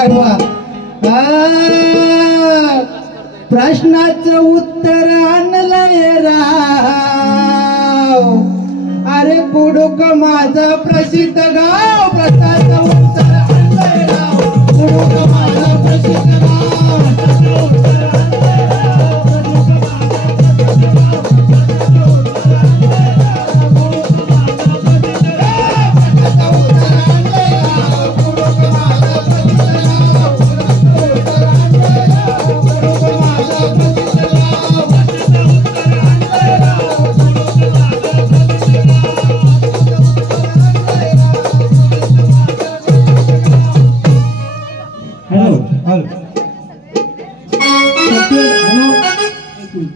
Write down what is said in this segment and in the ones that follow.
वा प्रश्नाचं उत्तर आणलंय राव अरे कुडूक माझं प्रसिद्ध गाव प्रश्नाचं उत्तर आणलंय राव कुडूक माझं प्रसिद्ध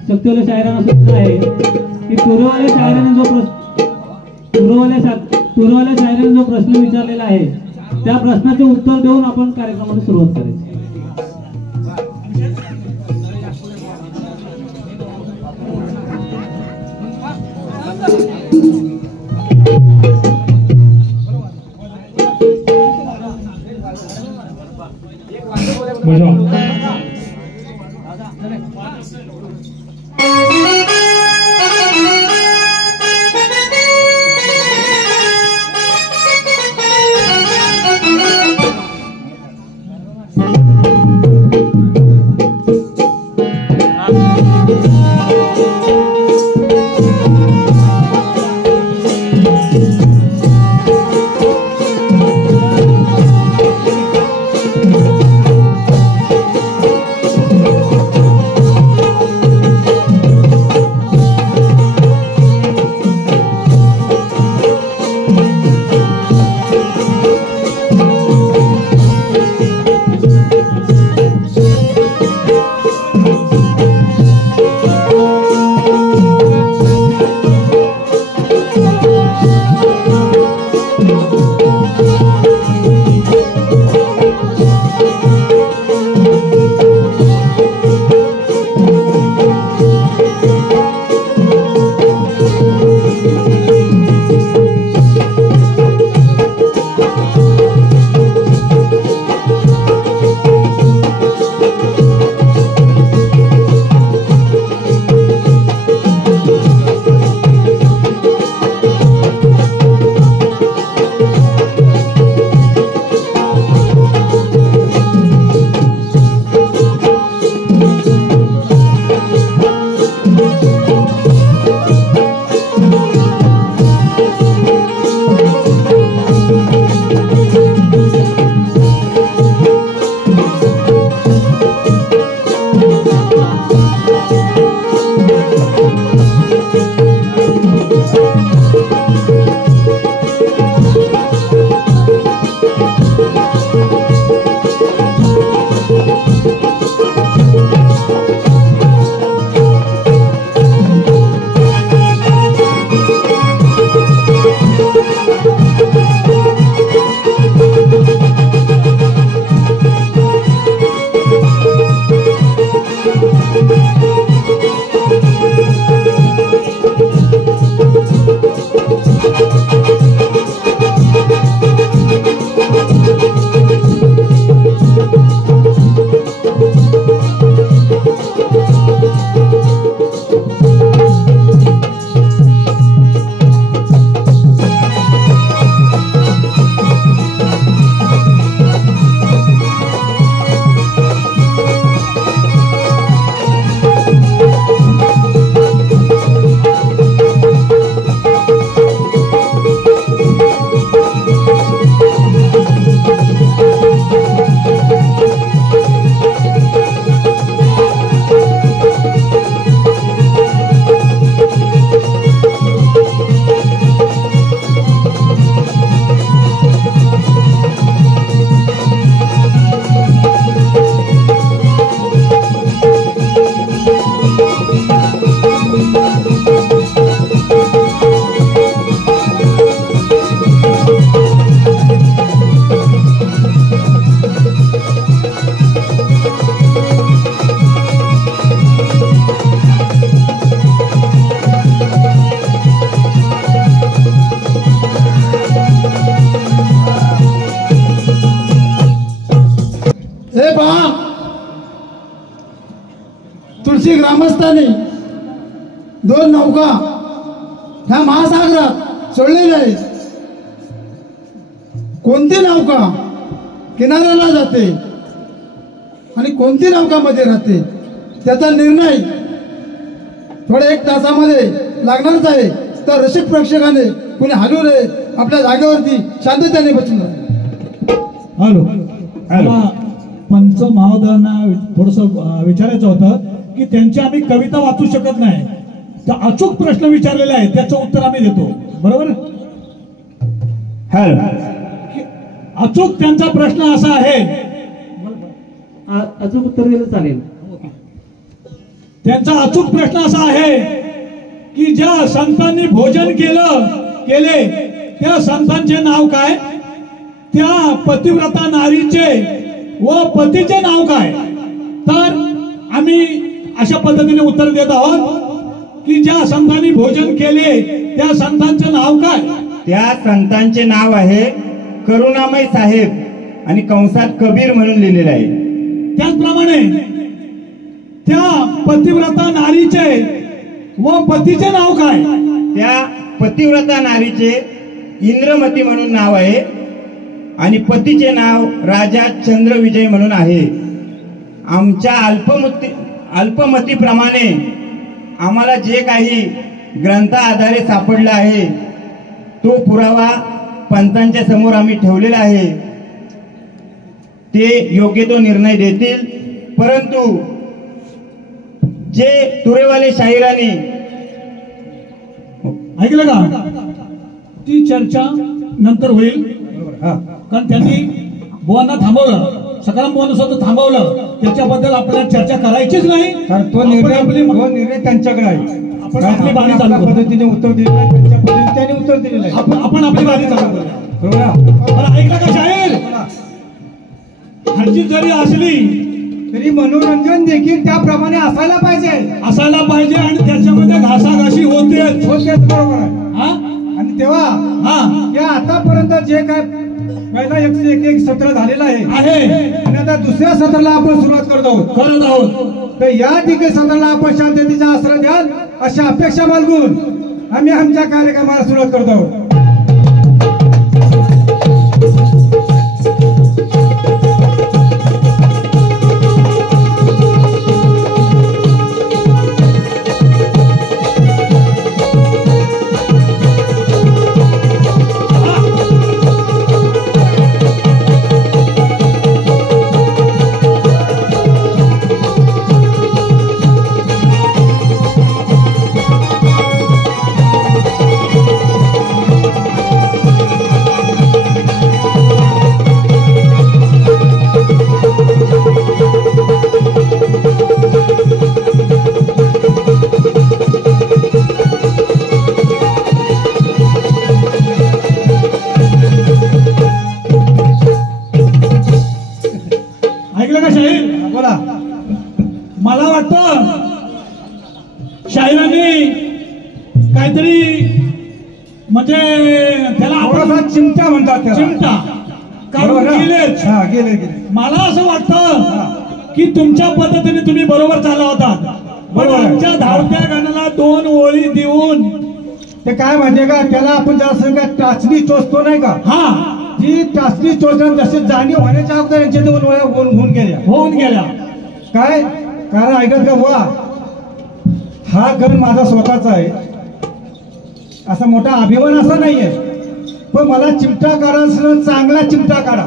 शक्तीवाल्या शायरांना सूचना आहे की पूर्ववाल्या शायराने जो प्रश्न विचारलेला आहे त्या प्रश्नाचे उत्तर देऊन आपण कार्यक्रमाला सुरुवात करायची. Thank you. पूर्वी ग्रामस्थांनी 2 नौका ह्या महासागरात सोडलेल्या आहेत. कोणती नौका किनाऱ्याला जाते आणि कोणती नौका मध्ये राहते त्याचा निर्णय थोड्या 1 तासामध्ये लागणारच आहे. तर रसिक प्रेक्षकाने कुणी हलू नये, आपल्या जागेवरती शांततेने बसून राहा. हॅलो मला पंच महोदयांना थोडस विचारायचं होतं की त्यांची आम्ही कविता वाचू शकत नाही, तर अचूक प्रश्न विचारलेले आहे त्याचं उत्तर आम्ही देतो, बरोबर? हॅलो, अचूक त्यांचा प्रश्न असा आहे, अचूक उत्तर दिलं चालेल. त्यांचा अचूक प्रश्न असा आहे की ज्या संतांनी भोजन केले त्या संतांचे नाव काय, त्या पतिव्रता नारीचे व पतीचे नाव काय? तर आम्ही अशा पद्धतीने उत्तर देत आहोत की ज्या संतांनी भोजन केले त्या संतांचे नाव काय? त्या संतांचे नाव आहे करुणामय साहेब आणि कंसात कबीर म्हणून लिहिलेले आहे. त्याचप्रमाणे त्या पतिव्रता नारीचे व पतीचे नाव काय? त्या पतिव्रता नारीचे इंद्रमती म्हणून नाव आहे आणि पतीचे नाव राजा चंद्रविजय म्हणून आहे. आमच्या अल्पमतीप्रमाणे आम्हाला जे काही ग्रंथा आधारे सापडला आहे तो पुरावा पंचांच्या समोर आम्ही ठेवलेला आहे. ते योग्य तो निर्णय देतील. परंतु जे तुरेवाले शाहिरांनी ऐकलं का, ती चर्चा नंतर होईल. कारण त्यांनी बुवांना थांबवलं, सकाराम बुवांना स्वतः थांबवलं, त्याच्याबद्दल आपल्याला चर्चा करायचीच नाही. कारण तो निर्णय त्यांच्याकडे आहे. आपण आपली बाणी चालू करू. पद्धतीने उत्तर दिलेलं आहे, त्यांच्या पद्धतीने त्यांनी उत्तर दिलेलं आहे. आपण आपली बाणी चालू करूया. बरोबर. बरं, ऐकलं का शाहीर? हरची जरी असली तरी मनोरंजन देखील त्याप्रमाणे असायला पाहिजे आणि त्याच्यामध्ये घासाघाशी होतेच. बरोबर आहे. हा आणि तेव्हा या आतापर्यंत जे काय पहिला 101 सत्र झालेलं आहे आणि आता दुसऱ्या सत्राला आपण सुरुवात करत आहोत. तर या ठिकाणी सत्राला आपण शांततेचा आश्रय द्याल अशा अपेक्षा बाळगून आम्ही आमच्या कार्यक्रमाला सुरुवात करत आहोत. मला वाटतं शाहिरांनी काहीतरी म्हणजे त्याला आपण चिमटा म्हणतात, चिमटा काढून गेलेच. गेले. मला असं वाटतं की तुमच्या पद्धतीने तुम्ही बरोबर चालला होता. बरोबर. आमच्या धावत्या गाण्याला 2 ओळी देऊन ते काय म्हणजे का, त्याला आपण जसं का टाचणी चोचतो नाही का, ती टाचणी चोचल्यानं जसे जाणीव होण्याच्या अगोदर यांच्या 2 वेळा होऊन गेल्या. काय कारण ऐकत का बुवा, हा गण माझा स्वतःचा आहे, असा मोठा अभिमान असा नाहीये, पण मला चिमटा काढा, चांगला चिमटा काढा,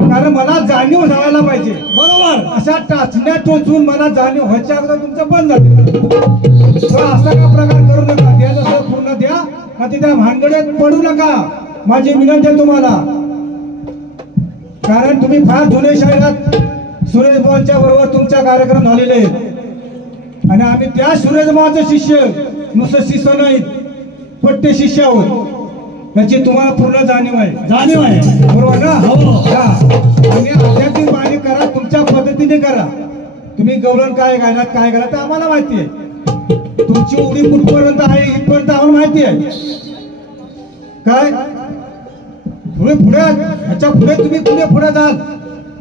कारण मला जाणीव झाला पाहिजे. बरोबर. अशा टाचण्या टोचून मला जाणीव व्हायच्या अगोदर तुमचं बंद झालं. असा का प्रकार करू नका. द्या जसं पूर्ण द्या, आणि त्या भानगडीत पडू नका. माझी विनंती आहे तुम्हाला, कारण तुम्ही फार जुने शाहिरात सुरेश भाऊंच्या बरोबर तुमचा कार्यक्रम झालेले आहेत आणि आम्ही त्या सुरेश भाऊंचे शिष्य, नुसतं शिष्य नाहीत, पट्टे शिष्य आहोत. याची तुम्हाला पूर्ण जाणीव आहे. बरोबर ना? आणि आध्यात्मिक बाणी करा, तुमच्या पद्धतीने करा. तुम्ही गवळण काय गायलात, काय गायलात ते आम्हाला माहिती आहे. तुमची उडी कुठपर्यंत आहे इथपर्यंत आम्हाला माहिती आहे. काय पुढे ह्याच्या पुढे तुम्ही पुढे जाल,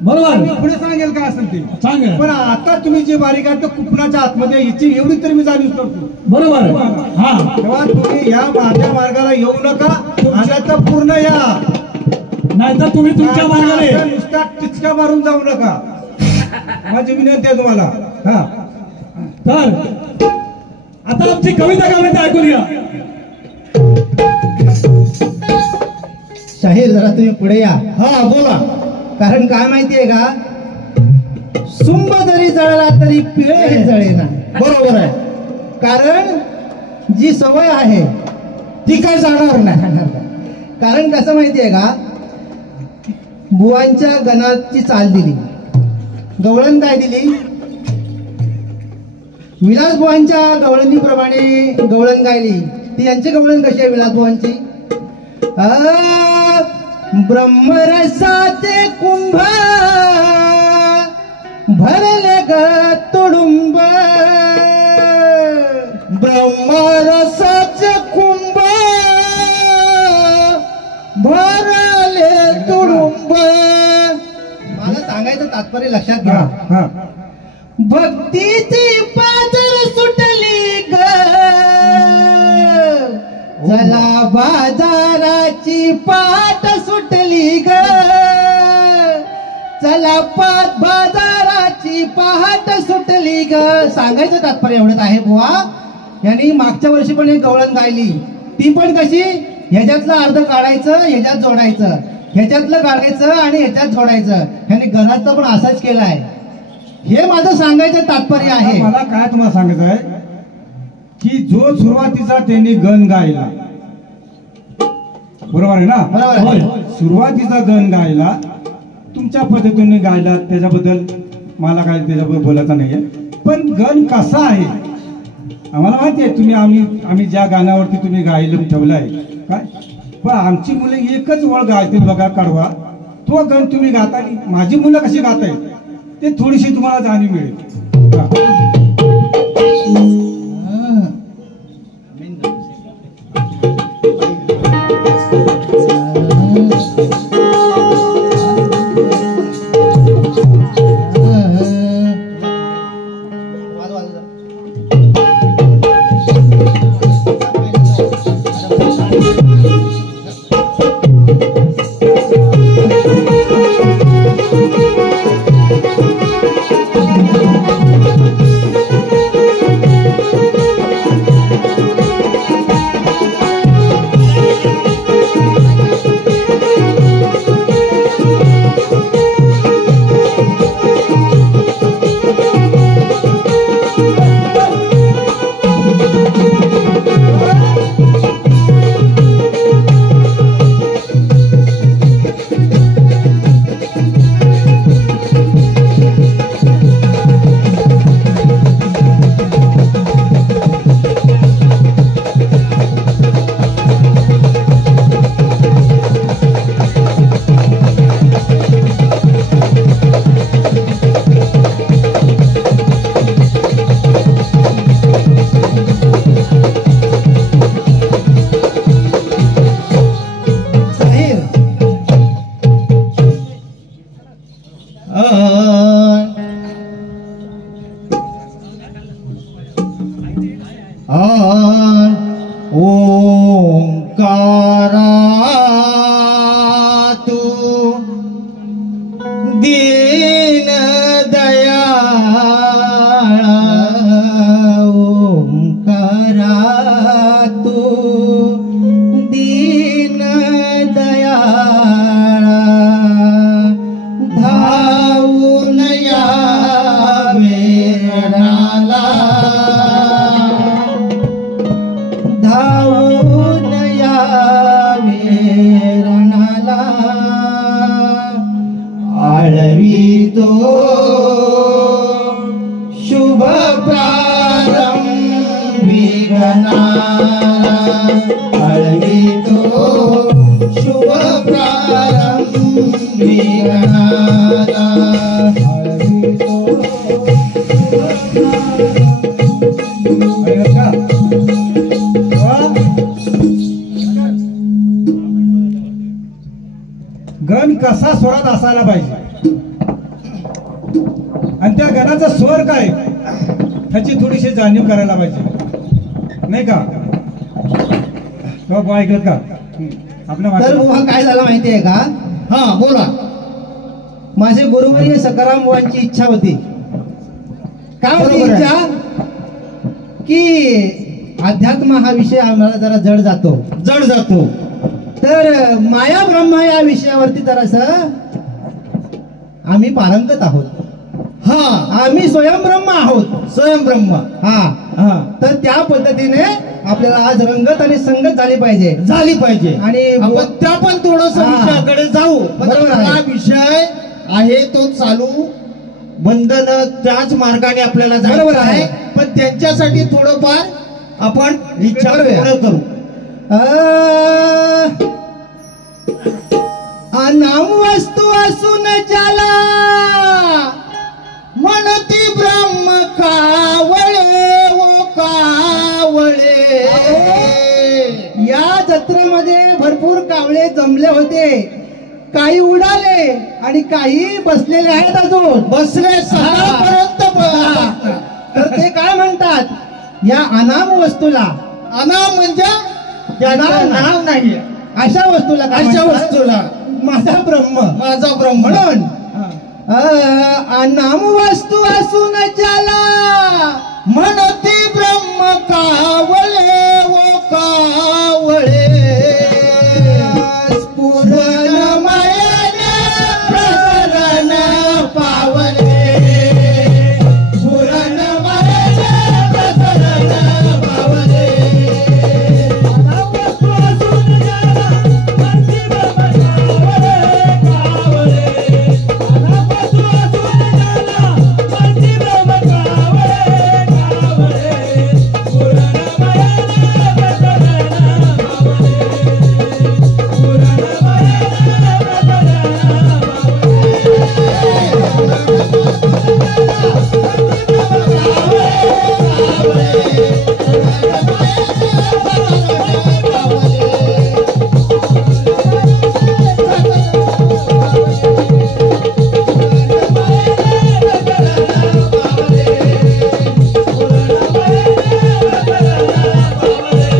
बरोबर. मी पुढे सांगेल काय असेल ते सांग. पण आता तुम्ही जे बारीक आहे तो कुपनाच्या आतमध्ये याची एवढी तरी मी जाणीव करतो. बरोबर. हा तेव्हा तुम्ही या माझ्या मार्गाला येऊ नका आणि तर पूर्ण या, नाहीतर तुम्ही तुमच्या मार्गाने आता नुसता टिचका मारून जाऊ नका, माझी विनंती आहे तुम्हाला. हा तर आता आमची कविता गाण्यात ऐकून घ्या. शाहीर जरा तुम्ही पुढे या. हा बोला. कारण काय माहितीये का, सुंब जरी जळला तरी पिळे हे जळेना. बरोबर आहे. कारण जी सवय आहे ती काय जाणार नाही. कारण कसं माहितीये का, बुवांच्या गणाची चाल दिली, गवळण काय दिली, विलास बुवांच्या गवळणीप्रमाणे गवळण गायली. ती यांची गवळण कशी आहे विलास बुवांची, ब्रह्मरसाचे कुंभ भरले ग तुडुंब, ब्रह्मरसाचे कुंभ भरले तुडुंब. मला सांगायचं तात्पर्य लक्षात घ्या. हा भक्तीची पाजर सुटली ग, चला बाजाराची पाट सुटली ग, चला बाजाराची पहाट सुटली ग. सांगायचं तात्पर्य एवढंच आहे बुवा. यांनी मागच्या वर्षी पण एक गवळण गायली, ती पण कशी, ह्याच्यातलं अर्ध काढायचं ह्याच्यात जोडायचं, ह्याच्यातलं काढायचं आणि ह्याच्यात जोडायचं. ह्याने गणाचं पण असाच केलाय. हे माझं सांगायचं तात्पर्य आहे. मला काय तुम्हाला सांगायचं आहे की जो सुरुवातीचा त्यांनी गण गायला, बरोबर आहे ना, बरोबर आहे. सुरुवातीचा गण गायला तुमच्या पद्धतीने गायला, त्याच्याबद्दल मला काय त्याच्याबद्दल बोलायचं नाहीये. पण गण कसा आहे आम्हाला माहिती आहे. तुम्ही आम्ही ज्या गाण्यावरती तुम्ही गायलं ठेवलाय काय, पण आमची मुलं एकच वळ गायतील बघा, कडवा तो गण तुम्ही गाता. माझी मुलं कशी गाताय ते थोडीशी तुम्हाला जाणीव मिळेल. ओंकारा तू दीन दयाळा, ओंकारा तू दीन दयाळा, धावून यावे रणाला, धावून यावे रणाला, आळवितो शुभ प्रारंभी गणाला, आळवितो शुभ प्रारंभी गणाला, आळवितो ऐकत का? गण कसा स्वरात असायला पाहिजे आणि त्या गणाचा स्वर काय ह्याची थोडीशी जाणीव करायला पाहिजे, नाही का? तो ऐकत का आपल्या तर बुवा काय झालं माहितीये का? हा बोला. माझे गुरुवर्य सकाराम बुवांची इच्छा होती. काय होती बरोबर आहे. इच्छा? की अध्यात्म हा विषय आम्हाला जरा जड जातो. तर माया ब्रह्मा या विषयावरती जरास आम्ही पारंगत आहोत. हा, आम्ही स्वयंब्रह्म आहोत. स्वयंब्रह्म. हा. तर त्या पद्धतीने आपल्याला आज रंगत आणि संगत झाली पाहिजे. आणि आपण त्या पण थोडस हा. विषयाकडे जाऊ. बरोबर आहे. हा विषय आहे तो चालू बंधन त्याच मार्गाने आपल्याला जायचं बरोबर आहे. पण त्यांच्यासाठी थोडंफार आपण इच्छा करूया. पूर्ण करू. अनाम वस्तू असून ज्याला म्हणती ब्रह्म कावळे ओ कावळे. या जत्रेमध्ये भरपूर कावळे जमले होते. काही उडाले आणि काही बसलेले आहेत अजून. बसले सकाळपर्यंत तर ते काय म्हणतात, या अनाम वस्तूला, अनाम म्हणजे त्याचं नाव नाही, अशा वस्तूला काय अशा म्हणतात? वस्तूला माझा ब्रह्म. माझा ब्रह्म. म्हणून अनाम वस्तू असून ज्याला म्हणती ब्रह्म कावळे ओ कावळे. स्फुरण मायाने प्रसरण पावले. स्फुरण मायाने प्रसरण पावले.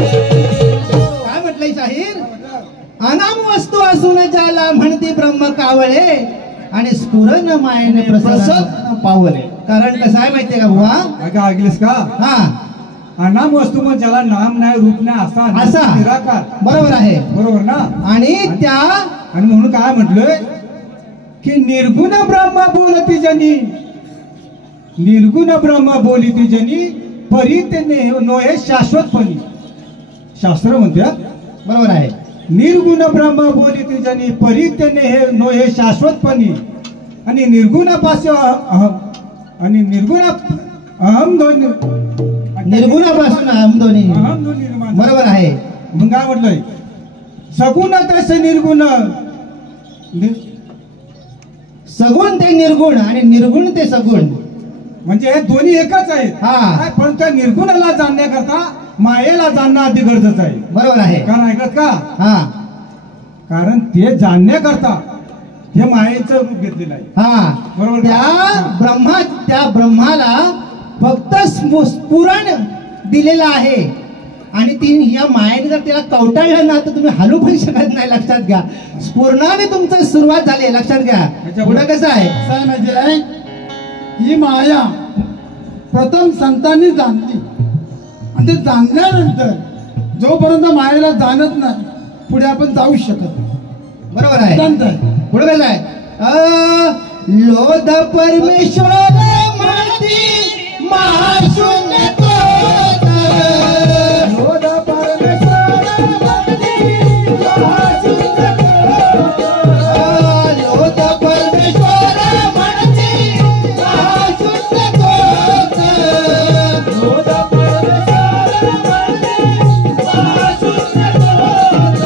काय म्हटलंय शाहीर? अनाम वस्तू असून ज्याला म्हणती ब्रह्म कावळे आणि स्फुरण मायेने प्रसन्न पावले. कारण कसं आहे माहितीये का बुवा? का ऐकलीस का? हा, अनाम वस्तू मग ज्याला नाम नाही रूप नाही असा असा. निराकार. बरोबर आहे. बरोबर ना? आणि त्या आणि म्हणून काय म्हटलंय की निर्गुण ब्रह्म बोलती जनी, निर्गुण ब्रह्म बोलिती जनी परी ते नोहे शाश्वतपणी. शास्त्र म्हणतात बरोबर आहे. निर्गुण ब्रह्म बोलिती जनी परी ते नोहे शाश्वतपणी. आणि निर्गुणापासून आणि निर्गुण अहम दोन्ही निर्गुणापासून अहम दोन्ही. अहम दोन्ही निर्माण. बरोबर आहे. मग काय म्हटलंय? सगुण तसे निर्गुण. सगुण ते निर्गुण आणि निर्गुण ते सगुण. म्हणजे हे दोन्ही एकच आहेत. हा. काय पण त्या निर्गुणाला जाणण्याकरता मायेला जाणणं अति गरजेचं आहे. बरोबर आहे. कारण ऐकत का? हा कारण ते जाणण्याकरता हे मायेचं रूप घेतलेलं आहे. हा. बरोबर. त्या ब्रह्माला फक्त स्फुरण दिलेलं आहे. आणि ती या मायेने जर त्याला कवटाळलं ना तर तुम्ही हलू पण शकत नाही. लक्षात घ्या. स्फुरणाने तुमचं सुरुवात झाली. लक्षात घ्या. पुढे कसं आहे? असं म्हणजे ही माया प्रथम संतांनी जाणली आणि ते जाणल्यानंतर जोपर्यंत मायेला जाणत नाही पुढे आपण जाऊ शकत नाही. बरोबर आहे. पुढे कसं आहे? लोध परमेश्वर म्हणती महाशून्य तोच. लोध परमेश्वर म्हणती महाशून्य तोच. लोध परमेश्वर म्हणती महाशून्य तोच. लोध परमेश्वर म्हणती महाशून्य तोच.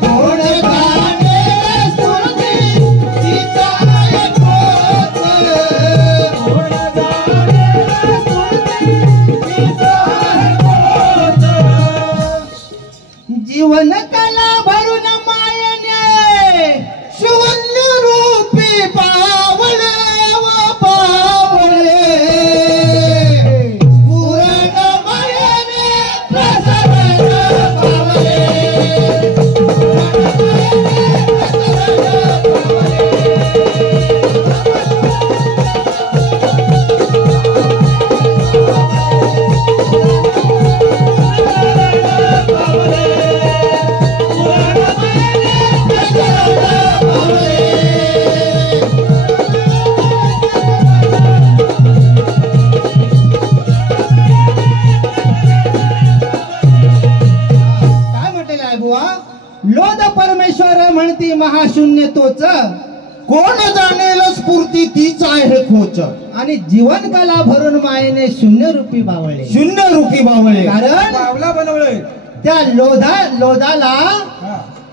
कोण जाणे स्तुती तिचा आहे तोच. कोण जाणे स्तुती शून्य तोच, कोण जाणेल स्फूर्ती तीच आहे खोच. आणि जीवन कला भरून मायेने शून्य रूपी बावळे. शून्य रूपी बावळे. कारण पावला बनवलंय. त्या लोधाला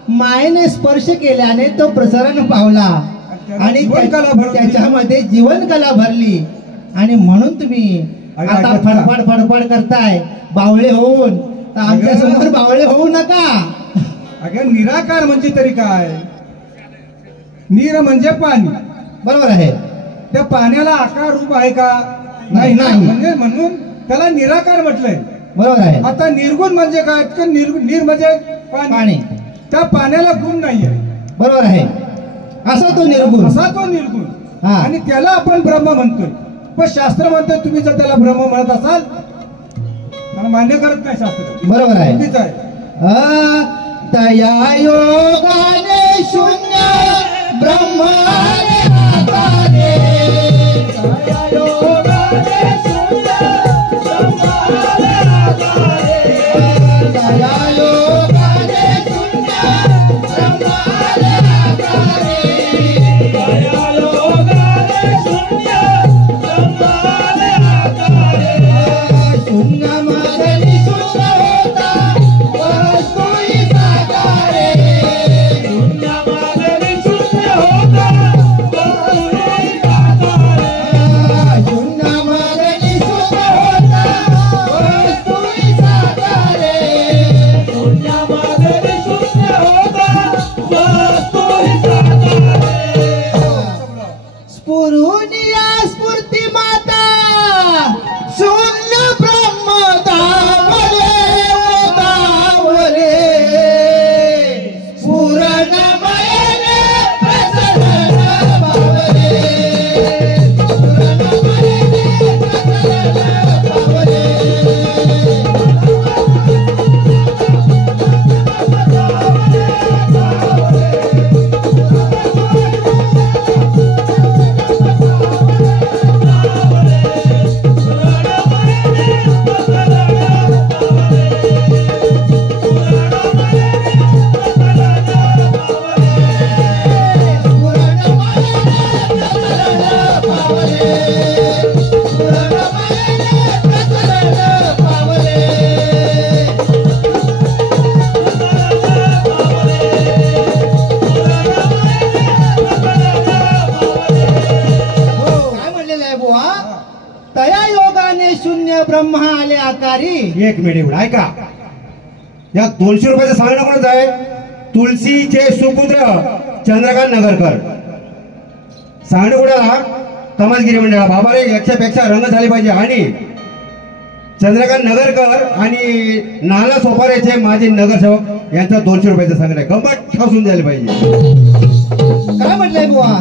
मायेने स्पर्श केल्याने तो प्रसरण पावला आणि जीवनकला भरली. त्याच्यामध्ये जीवन कला भरली. आणि म्हणून तुम्ही आता फडफड फडफड करताय बावळे होऊन. तर आमच्या समोर बावळे होऊ नका. अगं निराकार म्हणजे तरी काय? नीर म्हणजे पाणी. बरोबर आहे. त्या पाण्याला आकार रूप आहे का? नाही, नाही. म्हणजे म्हणून त्याला निराकार म्हटलंय. बरोबर आहे. आता निर्गुण म्हणजे काय? तर नीर म्हणजे पाणी. त्या पाण्याला गुण नाहीये. बरोबर आहे. असा तो निर्गुण. असा तो निर्गुण. हा. आणि त्याला आपण ब्रह्म म्हणतोय. पण शास्त्र म्हणतोय तुम्ही जर त्याला ब्रह्म म्हणत असाल त्याला मान्य करत नाही शास्त्र. बरोबर आहे. चुकीचं आहे. तया योगाने शून्य ब्रह्म आकारे. तया योगाने शून्य ब्रह्म आकारे. तया योगाने शून्य ब्रह्म आकारे. तया योगाने शून्य ब्रह्म आकारे. शून्य मधली शून्य होता वस्तुही साकारे. शून्य मधली शून्य होता वस्तुही साकारे. शून्य मधली शून्य होता वस्तुही साकारे. शून्य मधली शून्य होता वस्तुही साकारे. स्फुरुनिया स्फूर्ती माता शून्य ब्रह्म दावले दावले. स्फुरणमयने प्रसन्न पावले. स्फुरणमयने प्रसन्न पावले. काय म्हणलेलं आहे बुवा? तया योगाने शून्य ब्रह्म आले आकारी. एक मिनिट एवढं ऐका. या 200 रुपयाचं सांगणं कोणच आहे? तुलसीचे सुपुत्र चंद्रकांत नगरकर. सांगणं कुणाला? तमासगिरी मंडळा. बाबा रे, 100 पेक्षा रंग झाले पाहिजे. आणि चंद्रकांत नगरकर आणि नाना सोपारेचे माझे नगरसेवक यांचा 200 रुपयाचं सांगणं आहे. गंमत ठासून द्यायला पाहिजे. काय म्हटलंय बुवा?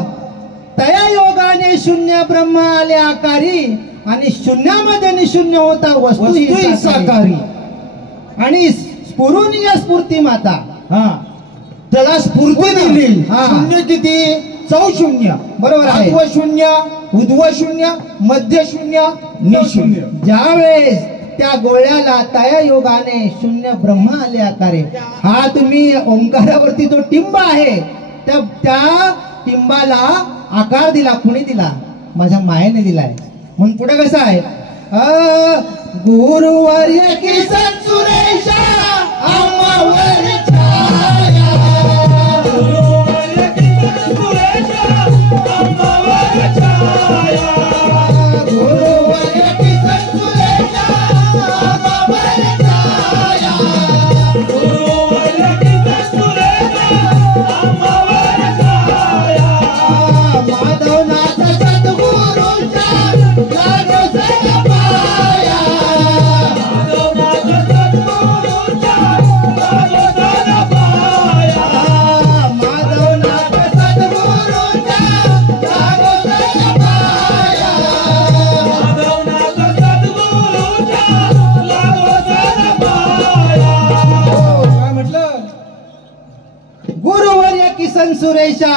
तया योगाने शून्य ब्रह्म आले आकारी. आणि शून्यामध्ये निशून्य होता वस्तुही साकारी. आणि स्फुरुनिया स्फूर्ती माता. हा, त्याला स्फूर्ती दिली. हा. शून्य किती? 4 बरोबर आहे. आत्व शून्य, उद्व शून्य, मध्य शून्य, निशून्य. ज्यावेळेस त्या गोळ्याला तया योगाने शून्य ब्रह्म आले आकारे. हा तुम्ही ओंकारावरती जो टिंब आहे त्या टिंबाला आकार दिला. कुणी दिला? माझ्या मायेने दिलाय. म्हणून पुढे कसं आहे? गुरुवर्य की संसुरेशा आम्हावर छाया. गुरुवर्य की संसुरेशा आम्हावर छाया. गुरुवर्य की संसुरेशा आम्हावर छाया. गुरुवर्य की संसुरेशा आम्हावर छाया. माधवनाथ सद्गुरूच्या लागो सगळं पाया. माधवनाथ सद्गुरूच्या लागो सगळं पाया. माधवनाथ सद्गुरूच्या लागो सगळं पाया. माधवनाथ सद्गुरूच्या लागो सगळं पाया. काय म्हटलं? गुरुवर्य किसन सुरेशा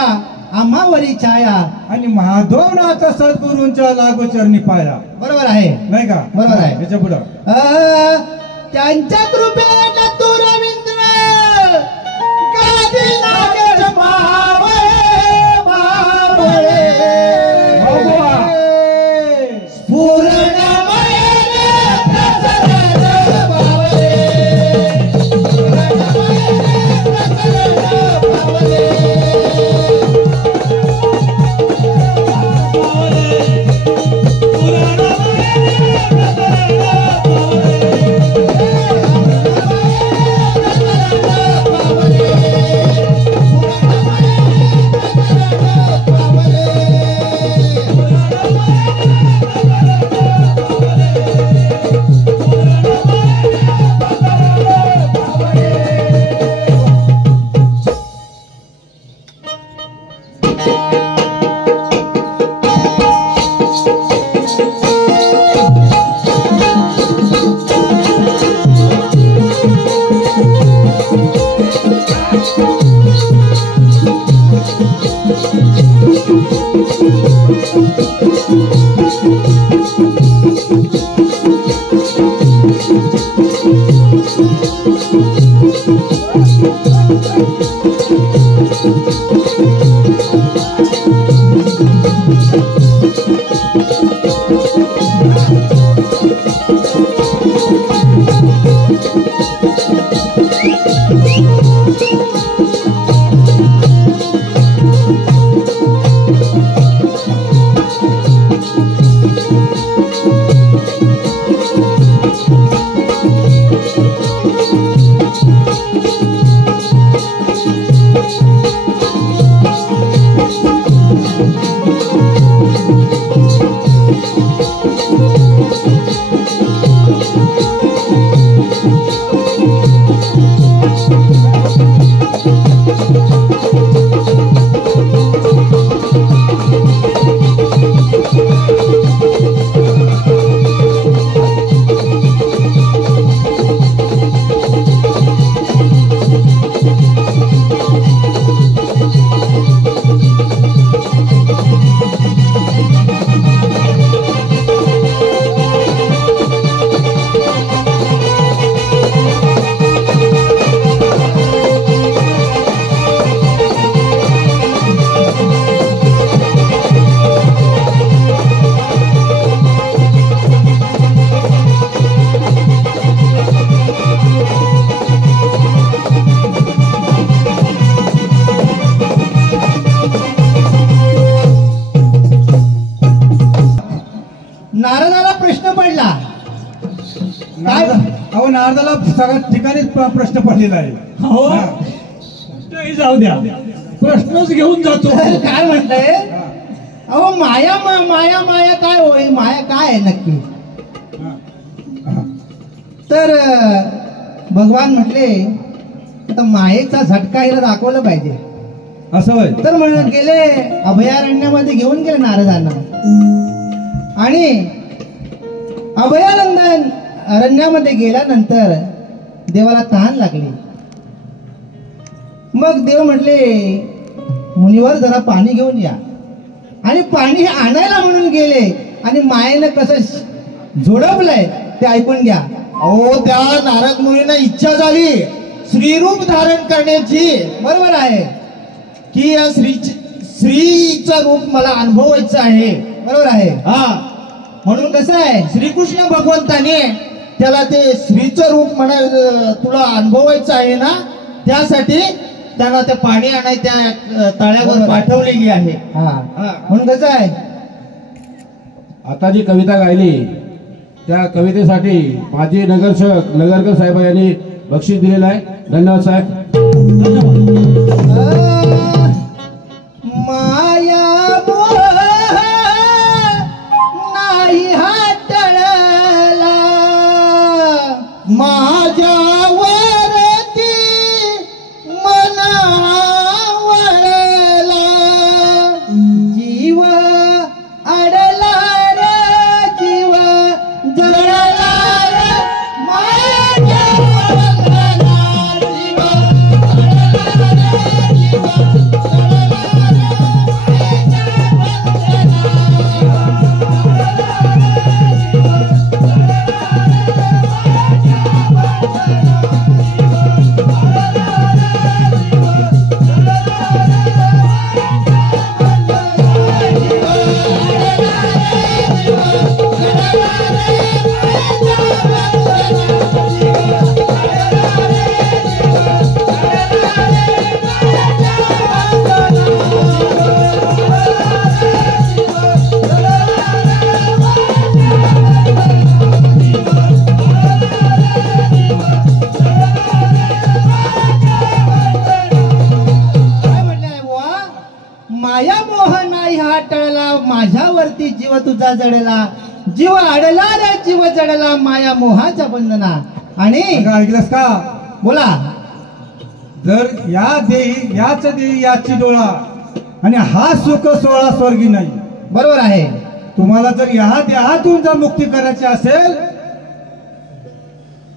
आम्हावरी छाया. आणि माधवनाथ सद्गुरूंच्या लागो चरणी पाया. बरोबर आहे. नाही का? बरोबर आहे. त्याच्या पुढं त्यांच्या कृपेनं तू रवींद्र गादी लागेल पावले. नारदाला प्रश्न पडला काय? अहो नारदाला सगळ्या ठिकाणी प्रश्न पडलेला आहे. हो हा. कुठेही जाऊ द्या, प्रश्नच घेऊन जातो. तर काय म्हणताय? अहो माया माया माया काय होय? माया काय आहे नक्की? तर भगवान म्हटले आता मायेचा झटका हिला दाखवलं पाहिजे. असं होय. तर म्हणून गेले अभयारण्यामध्ये घेऊन गेले नारदांना आणि अभयानंदन अरण्यामध्ये गेल्यानंतर देवाला तहान लागली. मग देव म्हटले मुनीवर जरा पाणी घेऊन या आणि पाणी आणायला म्हणून गेले आणि मायेनं कसं झोडपलंय ते ऐकून घ्या. अहो त्या नारद मुनींना इच्छा झाली श्रीरूप धारण करण्याची, बरोबर आहे की या श्रीचं रूप मला अनुभवायचं आहे. बरोबर आहे. हा, म्हणून कसं आहे श्रीकृष्ण भगवंताने त्याला ते श्रीचं रूप तुला अनुभवायचं आहे ना, त्यासाठी त्याला ते पाणी आणाय त्या तळ्यावर पाठवलेली आहे. हा म्हणून कसं आहे आता जी कविता गायली त्या कवितेसाठी माजी नगरसेवक नगरकर साहेब यांनी बक्षीस दिलेलं आहे. धन्यवाद साहेब. माया मोह नाही हाटळला माझ्यावरती मन वळला, जीव अडला रे जीव जळला रे माझ्या वळला जीव जळला रे जीव माया मोह नाही हाटळला माझ्यावरती जीव तुझा जडला, जीव अडला रे जीव जडला माया मोहाच्या बंधना. आणि ऐकलंस का? बोला. जर या देही याच देही याची डोळा आणि हा सुख सोळा स्वर्गी नाही. बरोबर आहे. तुम्हाला जर या देहातून जर मुक्ती करायची असेल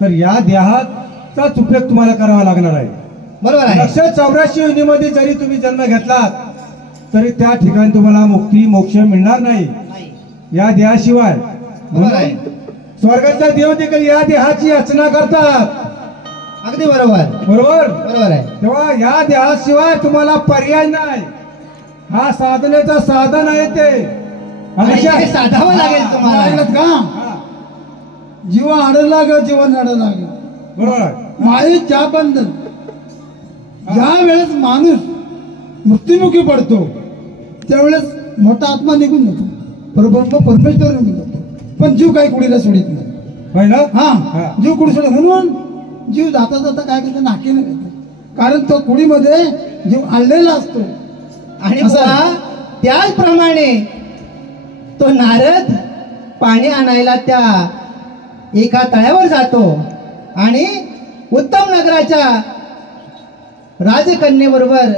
तर या देहाचाच उपयोग तुम्हाला करावा लागणार आहे. बरोबर आहे. 184 योनीमध्ये जरी तुम्ही जन्म घेतलात तरी त्या ठिकाणी तुम्हाला मुक्ती मोक्ष मिळणार नाही या देहाशिवाय. बरोबर आहे. स्वर्गाच्या देव देखील या देहाची रचना करतात. अगदी बरोबर. बरोबर. बरोबर आहे. तेव्हा या देहाशिवाय तुम्हाला पर्याय नाही. हा साधनेचा साधन आहे ते. आणि अशा- ते साधावं लागेल तुम्हाला. ऐकलं का? हा, जीव आडला ग जीवन आडला ग बरोबर आहे. मायेच्या बंधन. ज्या वेळेस माणूस मृत्युमुखी पडतो त्यावेळेस मोठा आत्मा निघून जातो, परब्रह्म परमेश्वर निघून जातो, पण जीव काही कुडीला सोडित नाही. होय ना? हा हा. जीव कुडी सोडत, म्हणून जीव जाता जाता काय करतो, नाकीने घेतो, कारण तो कुडीमध्ये जीव आणलेला असतो. आणि असं बुवा, आहे. त्याचप्रमाणे तो नारद पाणी आणायला त्या एका तळ्यावर जातो आणि उत्तम नगराच्या राजकन्येबरोबर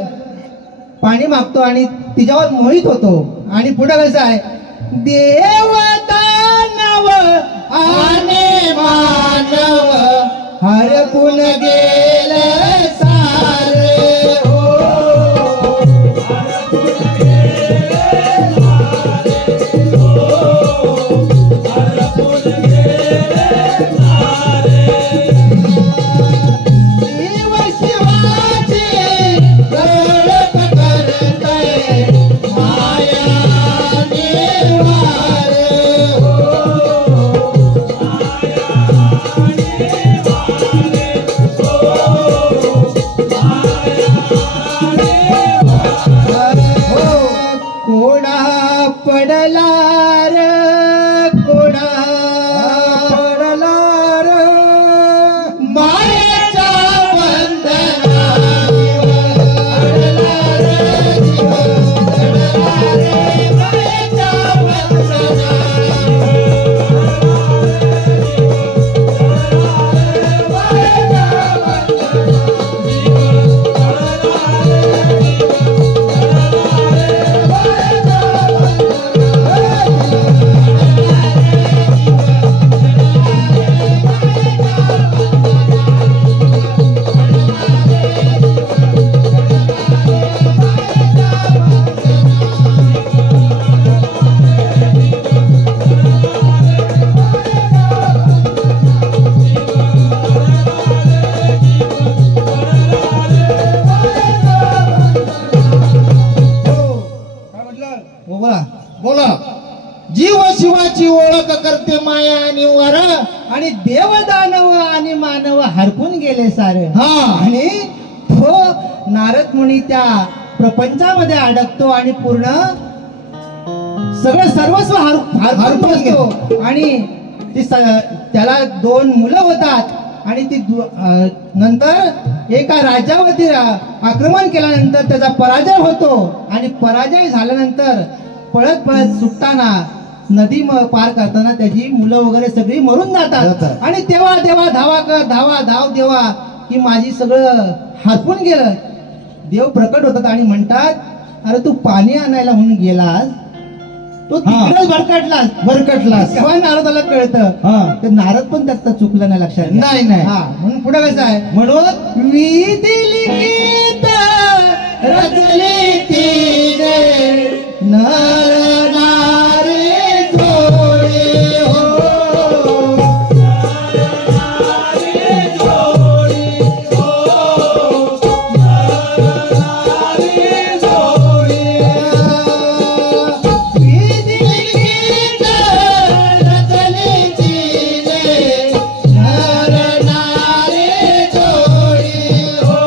पाणी मागतो आणि तिच्यावर मोहित होतो. आणि पुढे कसं आहे, देवदानव आणि मानव हरपून गेलं सारे हो. शिव शिवाची ओळख करतय माया निर्वार हो. कोडा पडला रे, कोडा पडला रे, मायेच्या बंधनात अडला रे, जीव अडला रे, मायेच्या काय म्हटलं? बोला. बोला. जीव शिवाची ओळख करते माया आणि वर. आणि देवदानव आणि मानव हरपून गेले सारे. हा. आणि तो नारद मुनी त्या प्रपंचामध्ये अडकतो आणि पूर्ण सगळं सर्वस्व हरपून असतो. आणि त्याला 2 मुलं होतात आणि ती नंतर एका राज्यावरती आक्रमण केल्यानंतर त्याचा पराजय होतो. आणि पराजय झाल्यानंतर पळत पळत सुटताना नदी पार करताना त्याची मुलं वगैरे सगळी मरून जातात. आणि तेव्हा देवा धावा कर, धावा धाव देवा, की माझी सगळं हरपून गेलं. देव प्रकट होतात आणि म्हणतात, अरे तू पाणी आणायला म्हणून गेलास, तो तिकडेच भरकटलास. तेव्हा नारदाला कळतं. हा. तर नारद पण त्यात चुकलं नाही, लक्षात घ्या. नाही. हा, म्हणून पुढे कसं आहे, म्हणून मी दिली गीत रचली तिने नर नारी जोडी हो. मी दिली गीत रचली तिने नर नारी जोडी हो.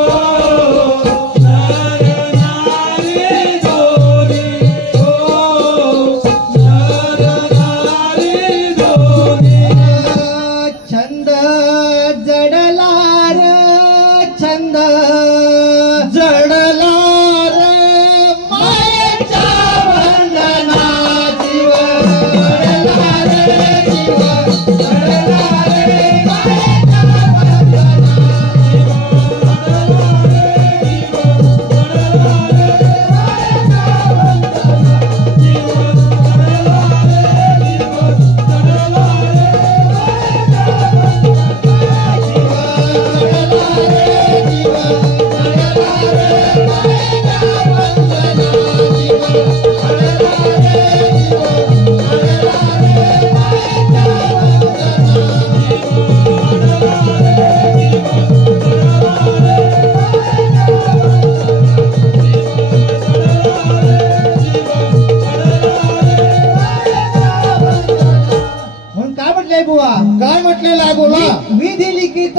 बोला. विधी लिखित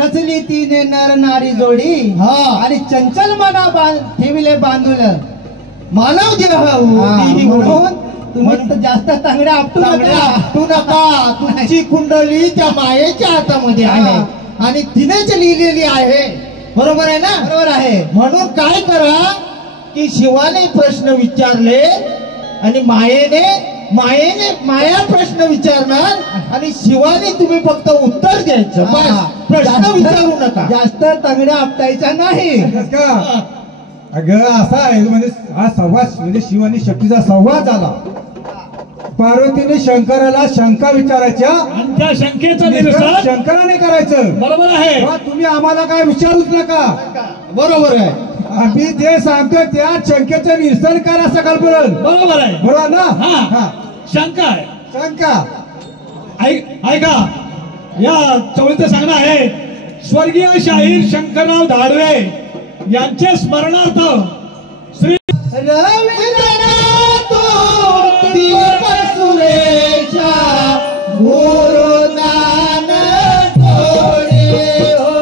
रचली तिने नर नारी जोडी हा. आणि चंचल मना ठेविले बांधूल मानव देह हा, म्हणून तुम्ही तर जास्त तांगड्या आपटू तू नका. तुमची कुंडली त्या मायेच्या हातामध्ये आहे आणि तिनेच लिहिलेली आहे. बरोबर आहे ना? बरोबर आहे. म्हणून काय करा की शिवाने प्रश्न विचारले आणि माया प्रश्न विचारणार आणि शिवाने तुम्ही फक्त उत्तर द्यायचं. बस. हा. प्रश्न विचारू नका. जास्त तांगड्या आपटायच्या नाही. का अगं असा आहे म्हणजे हा संवाद म्हणजे शिव आणि शक्तीचा संवाद झाला. पार्वतीने शंकराला शंका विचारायच्या आणि त्या शंकेचं निरसन शंकराने करायचं. बरोबर आहे. तेव्हा तुम्ही आम्हाला काय विचारूच नका. बरोबर आहे. आम्ही जे सांगतोय त्या शंकेचं निरसन करा सकाळपर्यंत. बरोबर आहे. बरोबर ना? हा. हा. शंका आहे. शंका ऐका या चवळीचं सांगणं आहे स्वर्गीय शाहीर शंकरराव धाडवे यांचे स्मरणार्थ श्री रवींद्रनाथ दिवस सुरेशा गुरुनान जोडे हो.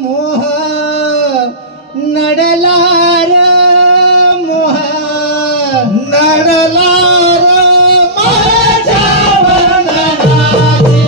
मोह नडलार मोह नडलार माझ्या वंदनाची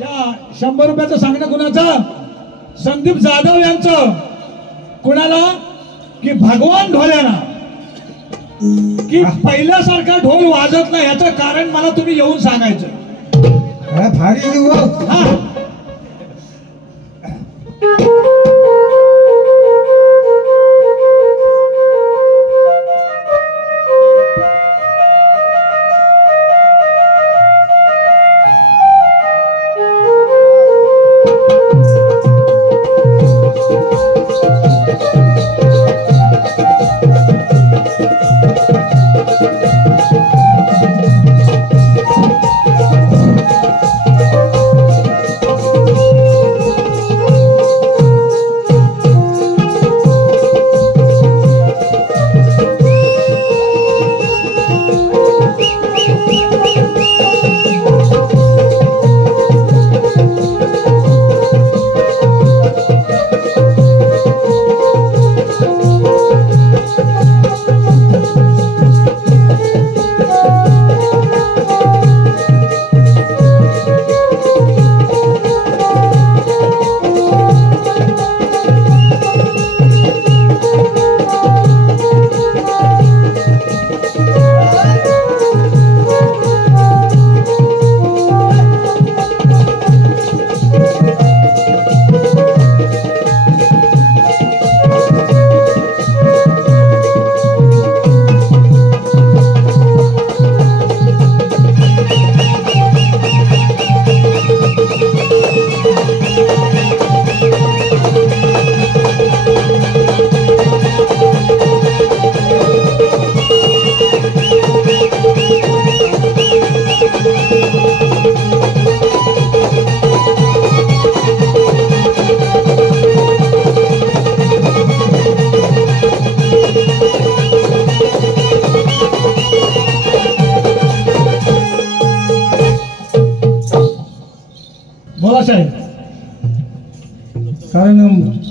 या 100 रुपयाचं सांगणं कुणाचं संदीप जाधव यांचं. कुणाला की भगवान ढोल्याना की पहिल्यासारखा ढोल वाजत नाही याचं कारण मला तुम्ही येऊन सांगायचं. अरे भारी आहे हो. हा.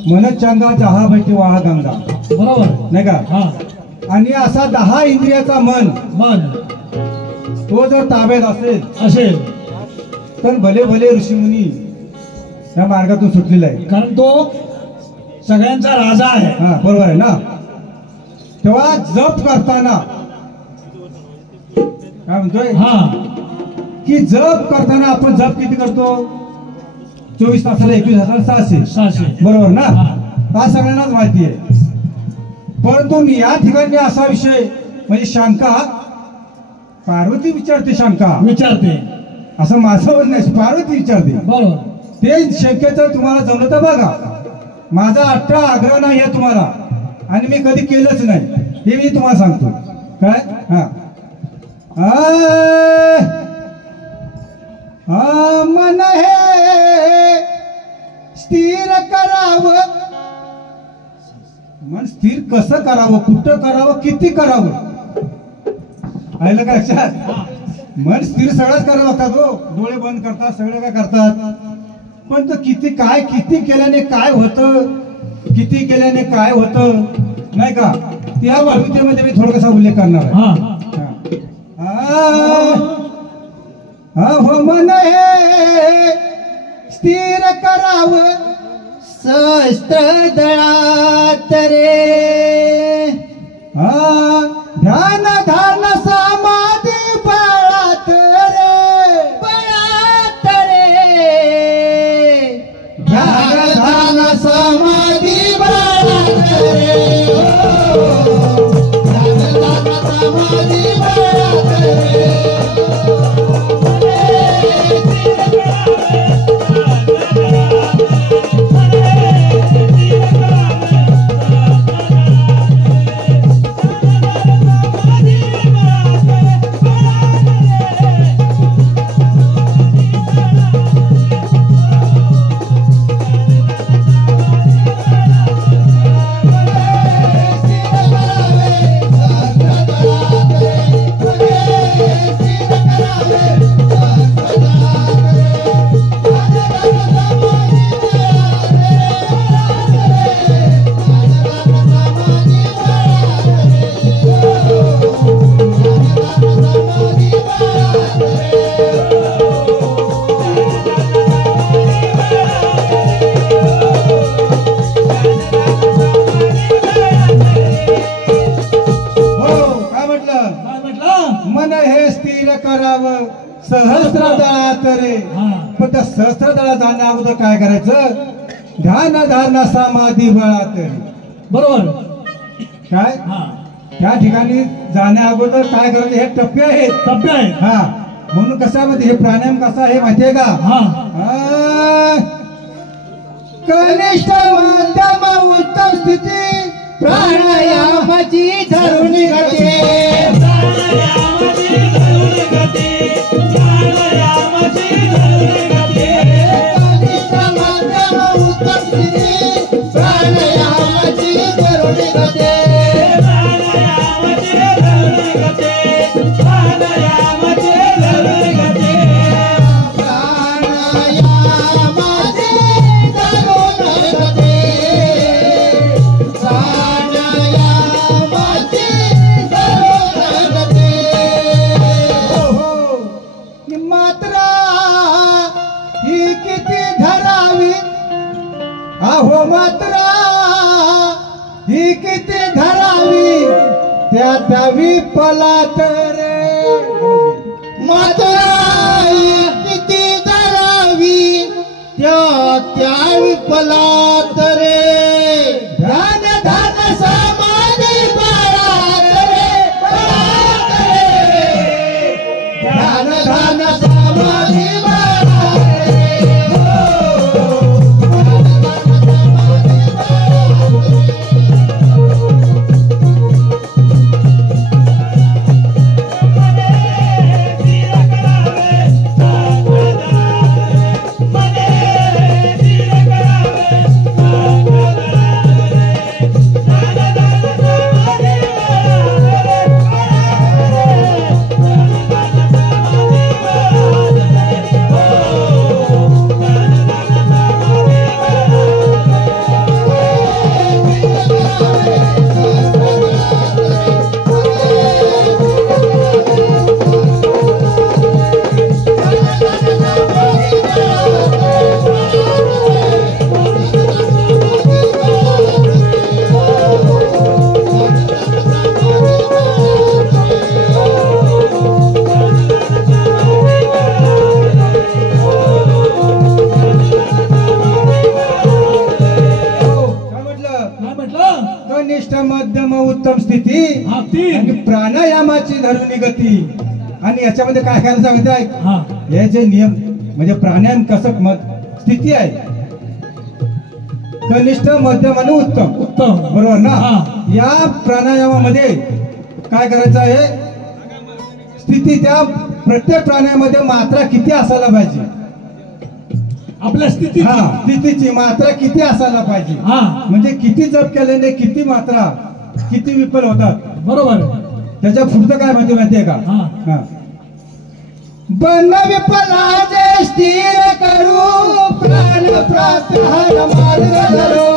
मन चंगा जहा बैठी वाहा गंगा, बरोबर नाही का? हा आणि असा 10 इंद्रियाचा मन मन तो जर ताब्यात असेल असेल तर भले भले ऋषीमुनी या मार्गातून सुटलेला आहे. कारण तो सगळ्यांचा राजा आहे. हा बरोबर आहे ना. तेव्हा जप करताना काय म्हणतोय हा की जप करताना आपण जप किती करतो? 24 तासाला 21,600. 600 बरोबर ना? हा. हा सगळ्यांनाच माहिती आहे. परंतु मी या ठिकाणी असा विषय म्हणजे शंका पार्वती विचारते, शंका विचारते. असं माझं म्हणणं आहे, पार्वती विचारते. बरोबर ते शक्यतो तुम्हाला जमलं तर बघा. माझा अट्टा आग्रह नाही आहे तुम्हाला आणि मी कधी केलंच नाही हे मी तुम्हाला सांगतो. काय हा मन हे स्थिर करावं. मन स्थिर कसं करावं, कुठं करावं, किती करावं, आलं का लक्षात? मन स्थिर सगळंच करावं लागतात हो. डोळे बंद करतात, सगळं काय करतात, पण तो किती काय, किती केल्याने काय होतं, किती केल्याने काय होतं, नाही का? त्या कवितेमध्ये मी थोडासा उल्लेख करणार आहे. हो मन हे स्थिर करावं सहस्त्र दळात रे, ध्यान धान समाधी बळात रे, बळात रे, ध्यान धान समाधी बळात रे, ध्यान धान समाधी बळात रे. मन हे स्थिर करावं सहस्त्र दळात रे. पण त्या सहस्त्र दळा जाण्या अगोदर काय करायचं? ध्यान धारणा समाधी बळात रे. बरोबर काय हा त्या ठिकाणी जाण्या अगोदर काय करायचं? हे टप्पे आहेत, टप्पे आहेत. हा. म्हणून कसा मध्ये हे प्राणायाम कसा आहे माहितीये का? हा कनिष्ठ मध्यम उत्तम स्थिती प्राणायामाची धरून गती, प्राणायामाची धरून गती, प्राणायामाची धरून गती, कनिष्ठ मध्यम उत्तम स्थिती प्राणायामाची धरून गती, प्राणायामाची धरून गती, प्राणायामाची धरून गती, प्राणायामाची धरून गती, प्राणायामाची धरून गती. मात्रा ही किती धरावी, अहो मात्रा ही किती धरावी, त्या द्यावी पलात रे. मात्रा किती धरावी, त्या विफलात रे. ध्यान धान समाधी बळात रे, बळात रे. ध्यान धान समाधी बळात रे. मने धीर करावे, कनिष्ठ मध्यम उत्तम स्थिती हा, तीन. आणि प्राणायामाची धरून गती. आणि याच्यामध्ये काय करायचं माहिती आहे? हा. हे जे नियम म्हणजे प्राणायाम कसं स्थिती आहे, कनिष्ठ मध्यम आणि उत्तम. उत्तम. बरोबर ना? हा. या प्राणायामामध्ये काय करायचं आहे? स्थिती, त्या प्रत्येक प्राणायामामध्ये मात्रा किती असायला पाहिजे? आपल्या स्थिती. हा, स्थितीची मात्रा किती असायला पाहिजे? हा. म्हणजे किती जप केल्याने किती मात्रा किती विफल होतात. बरोबर. त्याच्या पुढचं काय माहितीये का? हा. हा. बन विफलाचे स्थिर करू, प्राण प्रत्याहार मार्ग धरू.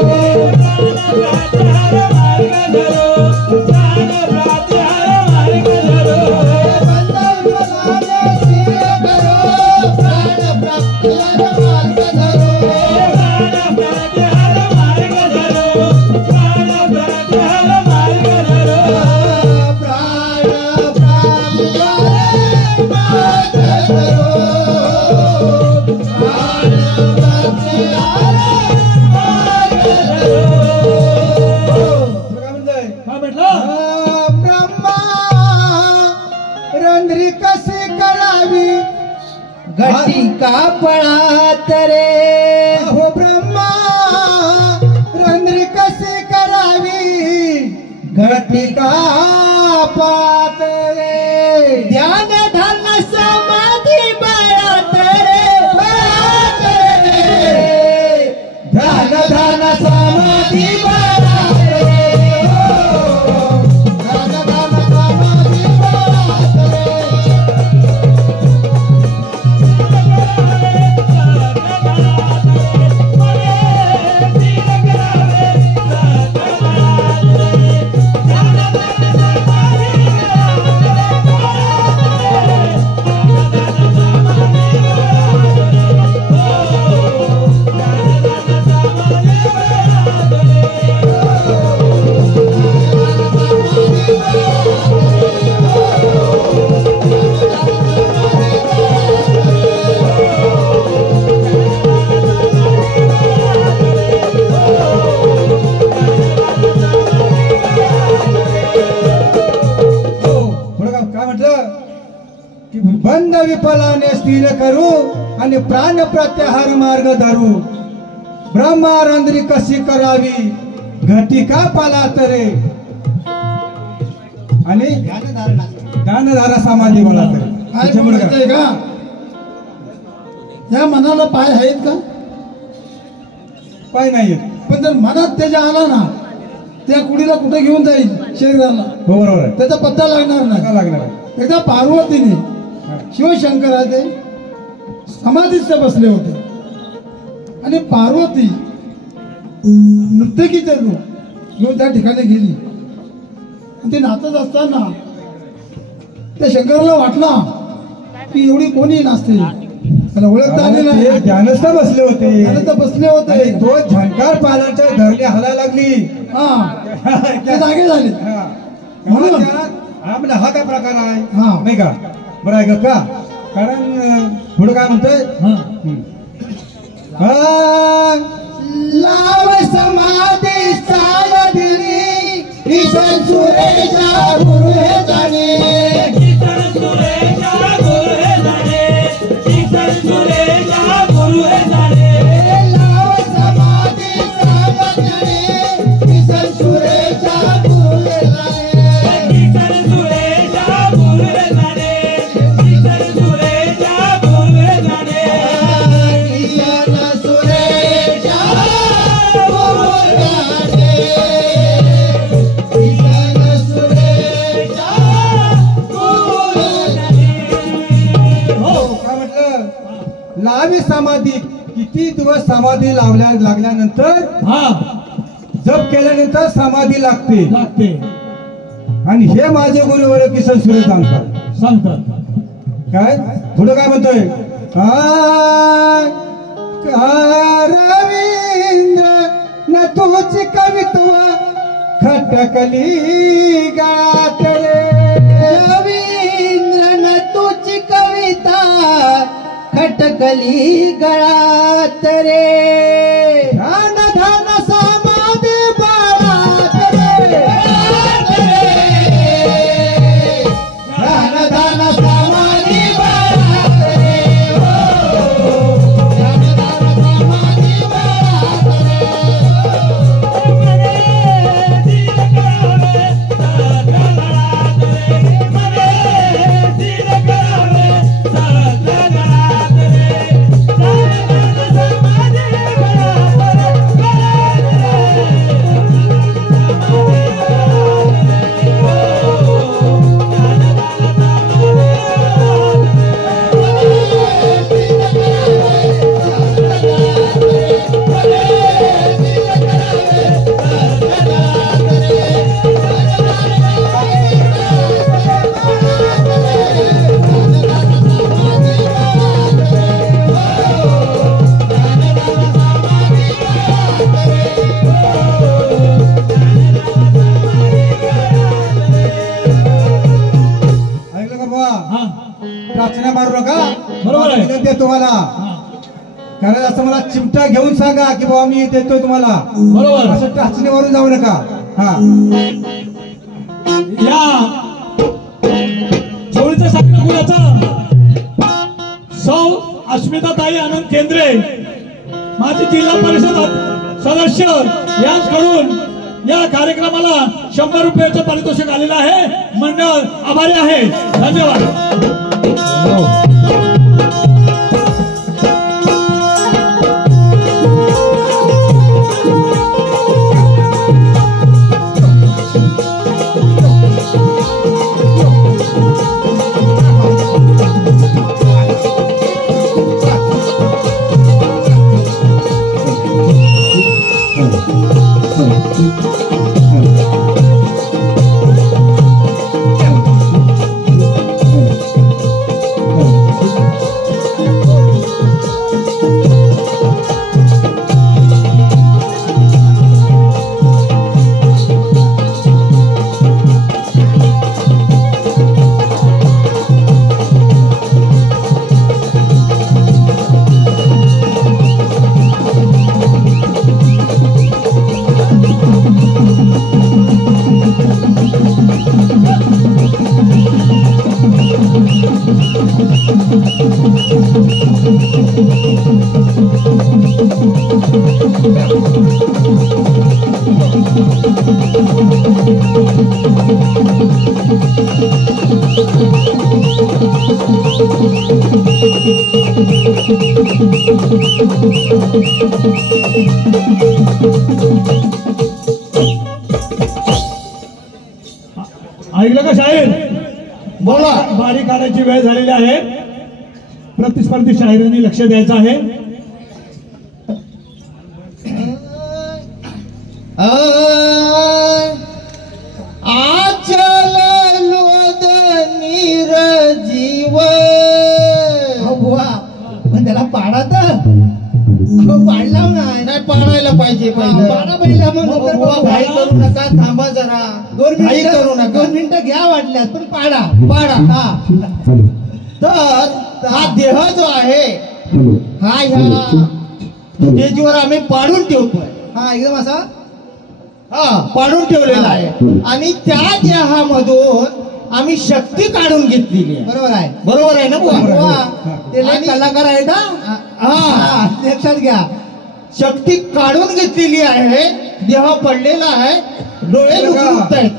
काय म्हटलं? ब्रह्मा रंध्री कशी करावी, घटिका पळात रे. हो ब्रह्मा रंध्री कशी करावी, घटिका पात रे. ध्यान धन समाधी बळात रे, बळात रे. ध्यान धन समाधी बळात रे. ध्यान धन समाधी बळात रे. काय म्हटलं की बंद विफलाने स्थिर करू आणि प्राण प्रत्याहार मार्ग धरू. ब्रह्मारंध्री कशी करावी, घटिका पालात रे. आणि ध्यानधारा समाधी बोलात रे. काय त्याच्यामुळे बोलायचंय काय? का या मनाला पाय आहेत का? पाय नाहीये. पण जर मनात त्याच्या आला ना, त्या कुडीला कुठे घेऊन जाईल शरीराला, हो बरोबर आहे. त्याचा पत्ता लागणार का नाही. लागणार आहे? एकदा पार्वतीने शिवशंकराचे समाधीस्थ बसले होते आणि पार्वती नर्तकीचे रूप घेऊन त्या ठिकाणी गेली. आणि ते नाचत असताना त्या शंकराला वाटला की एवढी कोणी नाचते, त्याला ओळखता आली नाही. ते ध्यानस्थ बसले होते. ध्यानस्थ बसले होते. आणि तो झंकार पालाच्या धरली हलायला लागली. हा, ते जागे झाले. हा. म्हणून? आपला हा काय प्रकार आहे? हा. नाही का? बरं आहे का? कारण पुढे काय म्हणतोय? हा. लाव समाधी सावधिनी, ईशन सुरेशा गुरु हे जाणे. लाव समाधी सावधिनी, ईशन सुरेशा गुरु हे जाणे. ईशन सुरेशा गुरु जाणे. ईशन सुरेशा गुरु जाणे. काय म्हटलं? लावी समाधी. किती दिवस समाधी लागल्यानंतर, हा. जप केल्यानंतर समाधी लागते. लागते. आणि हे माझे गुरुवर किसन सुरे सांगतात. सांगतात. काय पुढे काय म्हणतोय? रवींद्र न तुझी कवित्व खटकली गात रे. रवींद्र न तुझी कविता खटकली गळात रे. ध्यान ध्यान समाधी बाळात रे. टाचण्या मारू नका. बरोबर आहे. विनंती आहे तुम्हाला. कारण असं मला चिमटा घेऊन सांगा की बाबा मी देतोय तुम्हाला. बरोबर. असं टाचणी मारून जाऊ नका. हा या जवळच्या साखरपुड्याचा सौ अस्मिताताई आनंद केंद्रे माजी जिल्हा परिषद सदस्य यांच्याकडून या कार्यक्रमाला 100 रुपयाचं पारितोषिक आलेलं आहे. मंडळ आभारी आहे. धन्यवाद. ऐकलं का शाहीर? बोला. बारी काढायची वेळ झालेली आहे. प्रतिस्पर्धी शाहिरांनी लक्ष द्यायचं आहे. आचल लोद नीर जीव. बुवा पण त्याला पाडा तर पाडला नाही पाडायला पाहिजे पाडा पहिला मग घाई करू नका. थांबा जरा. घाई करू नका. 2 मिनिटं घ्या वाटल्यास पण पाडा. पाडा. तर हा देह जो आहे हा ह्या स्टेजवर आम्ही पाडून ठेवतोय. हा एकदम असा हा पाडून ठेवलेला आहे. आणि त्या देहामधून आम्ही शक्ती काढून घेतलेली आहे. बरोबर आहे. बरोबर आहे ना बुवा? बुवा, ते लय आणि- कलाकार आहेत हा. हा लक्षात घ्या. शक्ती काढून घेतलेली आहे. देह पडलेला आहे. डोळे लुकलुकत आहेत.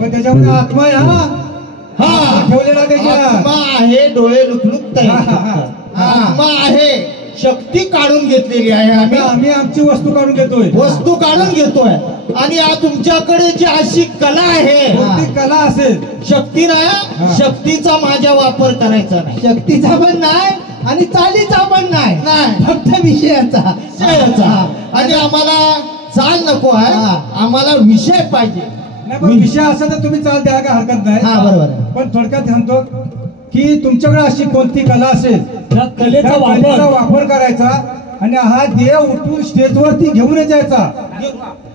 पण त्याच्यामध्ये आत्मा आहे. हा हा ठेवलेला त्याच्या. आत्मा आहे. डोळे लुकलुकत हा, हा, आहेत. हा. आत्मा आहे. शक्ती काढून घेतलेली आहे. आता आम्ही आम्ही आमची वस्तू काढून घेतोय. वस्तू काढून घेतोय. आणि आज तुमच्याकडे जी अशी कला आहे कोणती कला असेल शक्ती नाही. हा. शक्तीचा माझ्या वापर करायचा नाही. शक्तीचा पण नाही आणि चालीचा पण नाही. नाही. फक्त विषयाचा. विषयाचा. आणि आम्हाला चाल नको आहे. हा. आम्हाला विषय पाहिजे. नाही पण विषय असेल तर तुम्ही चाल द्यायला काय हरकत नाही. हा बरोबर आहे. पण थोडक्यात सांगतो की तुमच्याकडे अशी कोणती कला असेल त्या कलेचा त्या कलेचा वापर वापर करायचा आणि हा देह उठून स्टेजवरती घेऊन जायचा.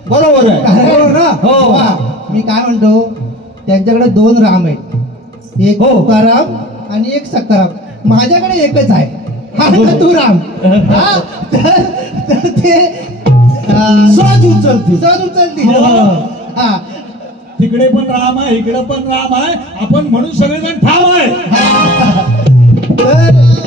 बरोबर आहे. बरोबर ना? हो वा, मी काय म्हणतो त्यांच्याकडे 2 राम आहेत. एक तुकाराम आणि एक सकाराम. माझ्याकडे एकच आहे. हा ना तू राम. हा, तर ते सहज उचलते. सहज उचलतील. हा तिकडे पण राम आहे, इकडे पण राम आहे. आपण म्हणून सगळेजण ठाम आहे. तर